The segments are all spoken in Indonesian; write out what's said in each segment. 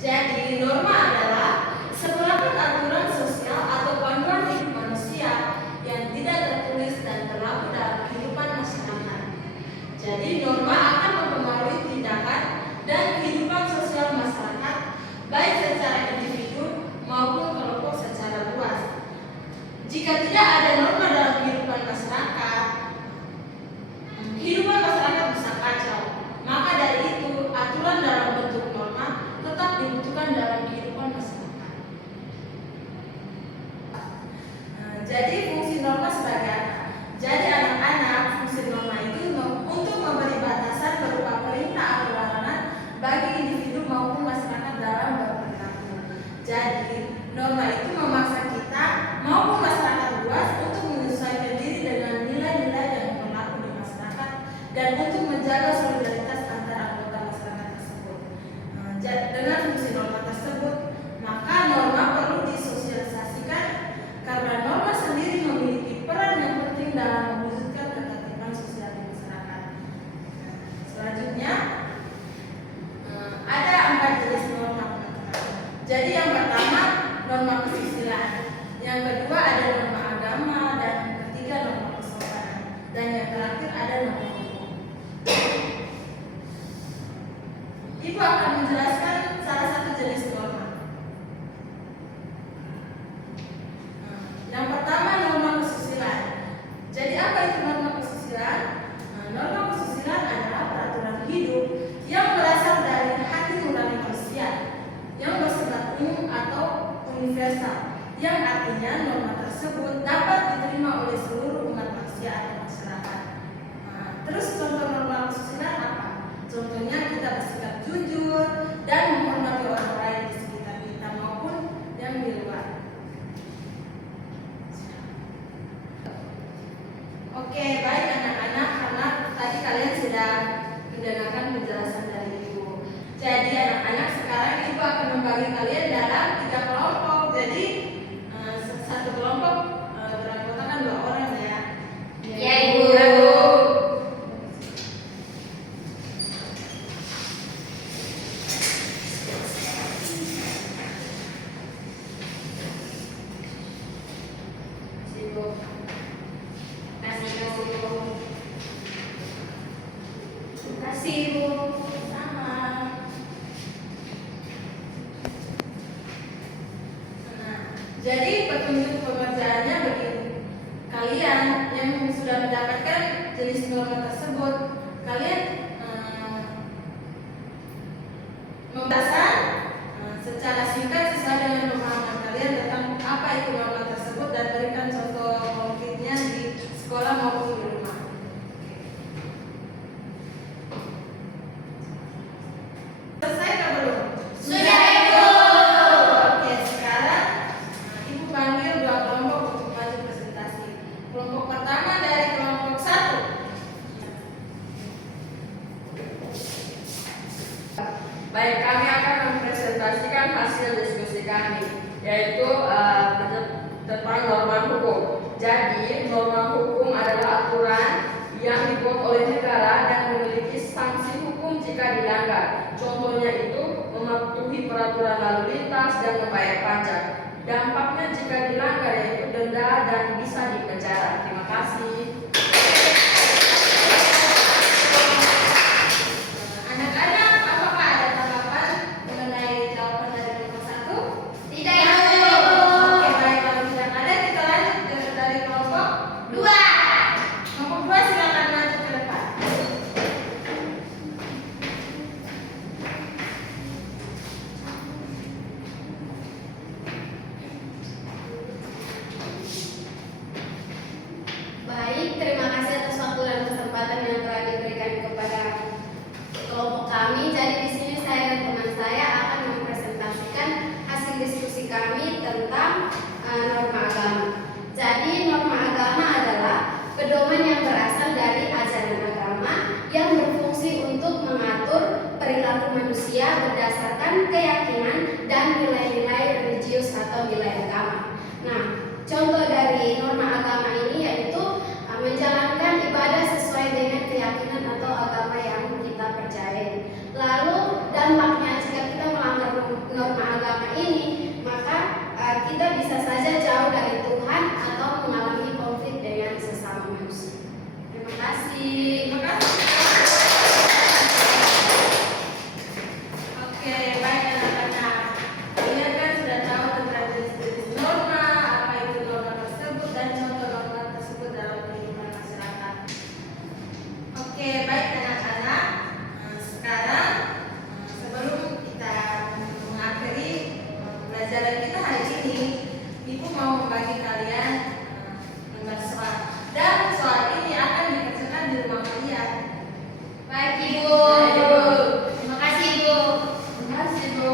Jadi, norma adalah seperangkat aturan sosial atau panduan hidup manusia yang tidak tertulis dan berlaku dalam kehidupan masyarakat. Jadi, norma akan mempengaruhi tindakan dan kehidupan sosial masyarakat, baik secara individu maupun kelompok secara luas. Jika tidak ada norma dalam kehidupan masyarakat, kehidupan masyarakat bisa kacau. Maka dari itu, aturan dalam bentuk norma tetap dibutuhkan dalam kehidupan masyarakat. Jadi fungsi norma sebagai apa? Jadi anak-anak, fungsi norma itu untuk memberi batasan berupa perintah atau larangan bagi individu maupun masyarakat dalam berperilaku. Jadi norma itu memaksa kita maupun masyarakat luas untuk menyesuaikan diri dengan nilai-nilai yang berlaku di masyarakat dan untuk menjaga solidaritas antara anggota masyarakat tersebut. Dengan fungsi norma tersebut, maka norma perlu disosialisasikan karena norma sendiri memiliki peran yang penting dalam mewujudkan ketertiban sosial di masyarakat. Selanjutnya, ada 4 jenis norma. Jadi yang pertama, norma kesusilaan. Yang kedua ada norma agama, dan ketiga norma kesopanan. Dan yang terakhir ada norma hukum. Ibu akan menjelaskan salah satu jenis norma. Yang pertama, norma kesusilaan. Jadi apa itu norma kesusilaan? Norma kesusilaan adalah peraturan hidup yang berasal dari hati nurani manusia yang bersifat umum atau universal, yang artinya norma tersebut dapat diterima oleh seluruh umat manusia atau masyarakat. Terus contoh norma kesusilaan apa? Contohnya kita bersikap jujur dan menghormati orang lain di sekitar kita maupun yang di luar. Oke, baik anak-anak, karena tadi kalian sudah mendengarkan penjelasan dari Ibu. Jadi anak-anak, sekarang Ibu akan membagi kalian dalam 3 kelompok. Jadi satu kelompok beranggotakan 2 orang ya. Ya, Ibu. Kasih Ibu. Sama. Jadi petunjuk pengerjaannya bagi kalian yang sudah mendapatkan jenis norma tersebut, kalian membahas secara singkat sesuai dengan pemahaman kalian tentang apa itu norma tersebut dan berikan contoh konkretnya di sekolah maupun di rumah. Selesai atau belum? Sudah, Ibu. Oke, sekarang Ibu panggil 2 kelompok untuk maju presentasi. Kelompok pertama dari kelompok 1. Baik, kami akan mempresentasikan hasil diskusi kami, yaitu tentang norma hukum. Jadi, norma hukum adalah aturan yang dibuat oleh negara dan memiliki sanksi hukum jika dilanggar. Contohnya itu mematuhi peraturan lalu lintas dan membayar pajak. Dampaknya jika dilanggar yaitu denda dan bisa dipenjara. Terima kasih. Anak-anak, apakah ada tanggapan mengenai jawaban dari kelompok 1? Tidak, Ibu. Oke, baik, kalau tidak ada kita lanjut dari kelompok 2. Kelompok 2 silakan maju ke depan. Baik, terima kasih atas waktu dan kesempatan yang telah diberikan kepada kelompok kami. Jadi di sini saya dan teman saya akan mempresentasikan hasil diskusi kami tentang norma agama. Jadi norma agama adalah pedoman yang berasal dari ajaran agama yang berfungsi untuk mengatur perilaku manusia berdasarkan keyakinan dan nilai-nilai religius atau nilai agama. Nah, contoh dari norma agama ini yaitu menjalankan ibadah sesuai dengan keyakinan atau agama yang kita percayai. Lalu dampaknya jika kita melanggar Oke, baik anak-anak. Kalian kan sudah tahu tentang jenis-jenis norma, apa itu norma tersebut, dan contoh norma tersebut dalam kehidupan masyarakat. Oke, baik anak-anak. Sekarang sebelum kita mengakhiri pelajaran kita hari ini, Ibu mau membagi kalian lembar soal. Dan soal ini akan dikerjakan di rumah kalian. Baik Ibu. Terima kasih Ibu. Terima kasih, Bu.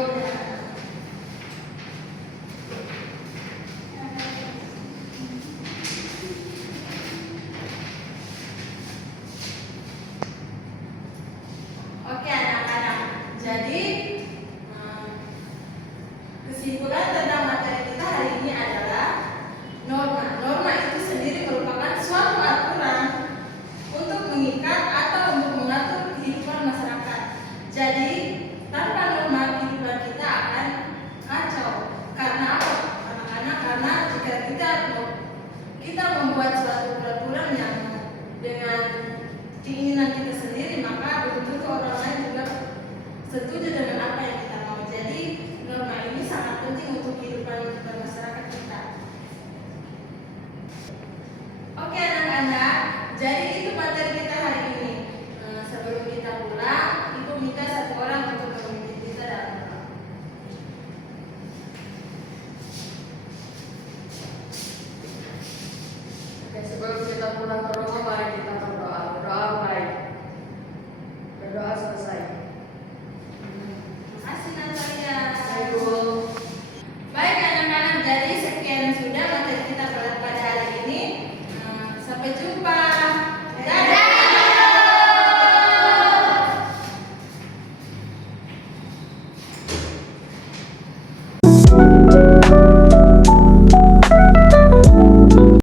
Oke anak-anak, jadi kesimpulan tentang materi kita hari ini adalah norma. Norma itu sendiri merupakan suatu aturan untuk mengikat atau untuk mengatur kehidupan masyarakat. Jadi tanpa norma kehidupan kita akan kacau. Karena apa? Anak-anak, karena jika kita membuat suatu peraturan yang dengan keinginan kita sendiri, maka belum tentu orang lain juga setuju dengan apa yang kita mau. Jadi norma ini sangat penting untuk kehidupan bermasyarakat kita. Oke anak-anak, jadi itu materi kita hari ini. Sebelum kita pulang, Ibu minta satu orang untuk memimpin kita dalam doa. Oke, sebelum kita pulang ke rumah, mari kita berdoa. Berdoa baik. Berdoa selesai. Terima kasih Natalia. Ibu. Baik anak-anak, jadi sekian sudah materi kita pada hari ini. Sampai jumpa.